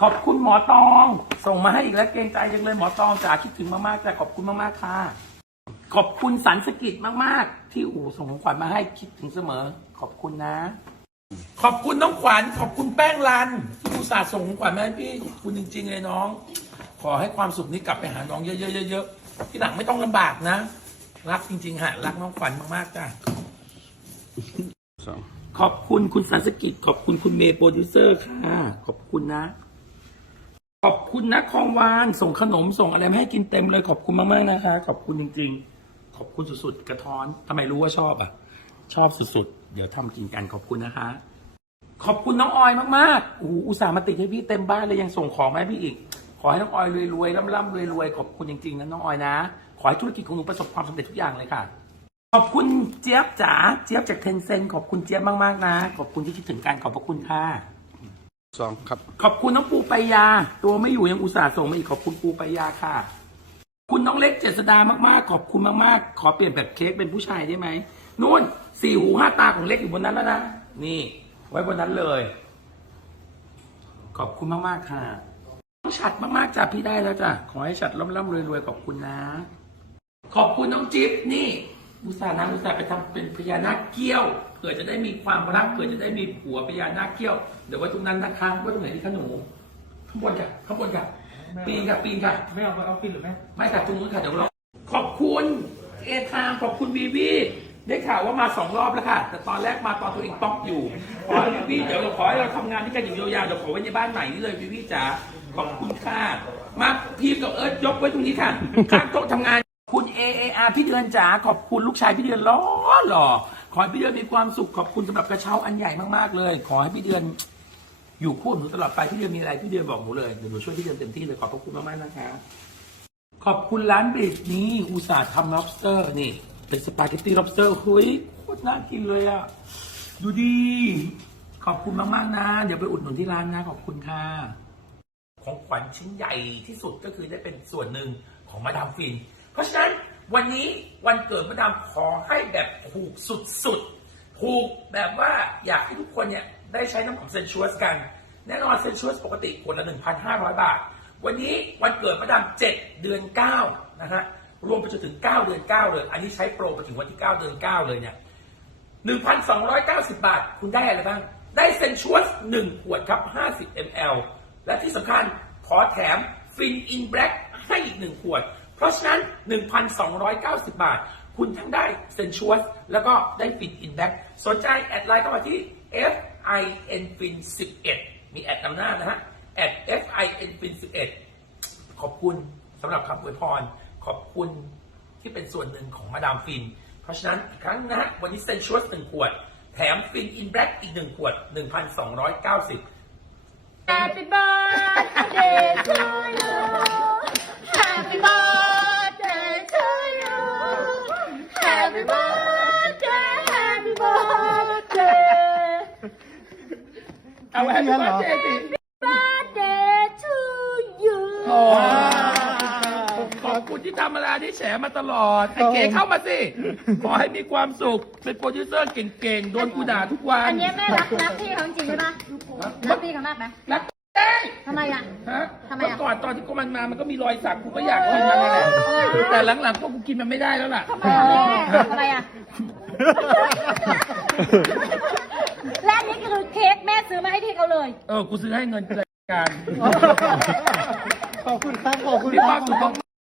ขอบคุณหมอตอง ส่งมาให้อีกแล้วเกรงใจจังเลยหมอตองจ๋าคิดถึงมากๆจ้ะขอบคุณมากๆค่ะ ขอบคุณสันสกิจมากๆ ที่อู่ส่งของขวัญมาให้คิดถึงเสมอ ขอบคุณนะ ขอบคุณน้องขวัญขอบคุณแป้งรันที่อุตส่าห์ส่งของขวัญมาให้พี่ขอบคุณจริง ๆ เลยน้อง ขอให้ความสุขนี้กลับไปหาน้องเยอะๆเยอะๆที่หลังไม่ต้องลำบากนะ รักจริงๆฮะรักน้องขวัญมากๆจ้ะสองขอบคุณคุณสันสกิจขอบคุณคุณเมย์โปรดิวเซอร์ค่ะ ขอบคุณนะ ขอบคุณนะคองวานส่งขนมส่งอะไรมาให้กินเต็มเลยขอบคุณมากๆนะคะ ขอบคุณจริง ๆ ขอบคุณสุดๆ กระท้อนทำไมรู้ว่าชอบอะ ชอบสุดๆ เดี๋ยวทำกินกันขอบคุณนะคะ ขอบคุณน้องออยมากๆอูอุตส่าห์มาติดให้พี่เต็มบ้านเลยยังส่งของมาให้พี่อีก ขอให้น้องออยรวยๆร่ำๆรวยๆขอบคุณจริงๆนะน้องออยนะ ขอให้ธุรกิจของหนูประสบความสำเร็จทุกอย่างเลยค่ะ ขอบคุณเจี๊ยบจ๋าเจี๊ยบจากเทนเซนขอบคุณเจี๊ยบมากๆนะ ขอบคุณที่คิดถึงการขอบพระคุณค่ะ สองครับ ขอบคุณน้องปูปายา ตัวไม่อยู่ยังอุตส่าห์ส่งมาอีกขอบคุณปูปายาค่ะ คุณน้องเล็กเจษดามากๆ ขอบคุณมากๆ ขอเปลี่ยนแบบเค้กเป็นผู้ชายได้ไหมนู่นสี่หูห้าตาของเล็กอยู่บนนั้นแล้วนะนี่ ไว้บนนั้นเลย ขอบคุณมากๆค่ะน้องฉัดมากๆจ้ะพี่ได้แล้วจ้ะขอให้ฉัดร่ำๆรวยๆขอบคุณนะ ขอบคุณน้องจิ๊บนี่ อุตส่าห์นางอุตส่าห์ไปทำเป็นพญานาคเกี้ยวเผื่อจะได้มีความรักเผื่อจะได้มีผัวพญานาคเกี้ยว เดี๋ยวไว้ตรงนั้นนะคะไว้ตรงไหนที่ขนูข้างบนค่ะข้างบนค่ะปีนค่ะปีนค่ะไม่เอาไปเอาฟินหรือไม่ไม่ค่ะตรงนู้นค่ะเดี๋ยวเราขอบคุณเอทามขอบคุณวีวีได้ข่าวว่ามาสองรอบแล้วค่ะ แต่ตอนแรกมาตอนตัวเองป๊อกอยู่ขอให้วีวีเดี๋ยวเราขอให้เราทำงานที่กันอย่างยาวๆเดี๋ยวขอไว้ในบ้านใหม่นี่เลยวีวีจ๋าขอบคุณค่ะมาพีมกับเอิร์ธยกไว้ตรงนี้ค่ะข้างโต๊ะทำงาน คุณ A A R พี่เดือนจ๋าขอบคุณลูกชายพี่เดือนล่อหล่อขอให้พี่เดือนมีความสุขขอบคุณสำหรับกระเช้าอันใหญ่มากๆเลย ขอให้พี่เดือน อยู่คู่หนูตลอดไปพี่เดือนมีอะไรพี่เดือนบอกหนูเลยเดี๋ยวหนูช่วยพี่เดือนเต็มที่เลยขอบพระคุณมากๆนะคะ ขอบคุณร้านเบรกนี้อุตส่าห์ทำ lobster นี่ เป็นสปาเกตตี้ lobster เฮ้ยโคตรน่ากินเลยอะดูดี ขอบคุณมากๆนะ เดี๋ยวไปอุดหนุนที่ร้านนะขอบคุณค่ะของขวัญชิ้นใหญ่ที่สุดก็คือได้เป็นส่วนหนึ่งของมาดามฟิน เพราะฉะนั้น วันนี้วันเกิดมาดามขอให้แบบถูกสุดๆถูกแบบว่าอยากให้ทุกคนเนี่ยได้ใช้น้ำหอมเซนชัวสกัน แน่นอนเซนชัวสปกติขวดละ 1,500 บาท วันนี้วันเกิดมาดาม7เดือน 9 นะฮะ รวมไปจนถึง 9 เดือน 9 เลย อันนี้ใช้โปรไปถึงวันที่ 9 เดือน 9 เลยเนี่ย 1,290 บาท คุณได้อะไรบ้าง ได้เซนชัวส1ขวดครับ 50 ml และที่สำคัญขอแถมฟินอินแบล็กให้อีก 1 ขวด เพราะฉะนั้น 1,290 บาท คุณทั้งได้เซนชัวสแล้วก็ได้ฟินอินแบ็กสนใจแอดไลน์เข้ามาที่ f i n fin 11 มีแอดนำหน้านะฮะแอด f i n fin 11 ขอบคุณสำหรับคำอวยพร ขอบคุณที่เป็นส่วนหนึ่งของมาดามฟิน เพราะฉะนั้นอีกครั้งนะฮะวันนี้เซนชัวสหนึ่งขวด แถมฟินอินแบ็กอีกหนึ่งขวด 1,290 Happy birthday to you. Happy birthday to you. Happy birthday, happy birthday. เอาไว้ให้พี่ว่าเจ๊สิ Birthday to you. ขอบคุณที่ทำอะไรที่แฉมาตลอด ไอ้เก๋เข้ามาสิ ขอให้มีความสุข เป็นโปรดิวเซอร์เก่งๆ โดนกูด่าทุกวัอันนเนี้ยแม่รักรักพี่เขาจริงใช่ปะรักพี่เขามากไหมรักเต้งทำไมอะ ฮะทำไมเมื่ออะก่อนตอนที่กูมันมา มันก็มีรอยสัก กูก็อยากกินมันนั่นแหละเออแต่หลังๆพวกกูกินมันไม่ได้แล้วล่ะ ทำไมอะแม่ทำไมอะและอันนี้คือเค้กแม่ ซื้อมาให้พี่เขาเลย เออ กูซื้อให้เงินรายการ ขอบคุณครับ ขอบคุณมีคครัวาบมสุขมาก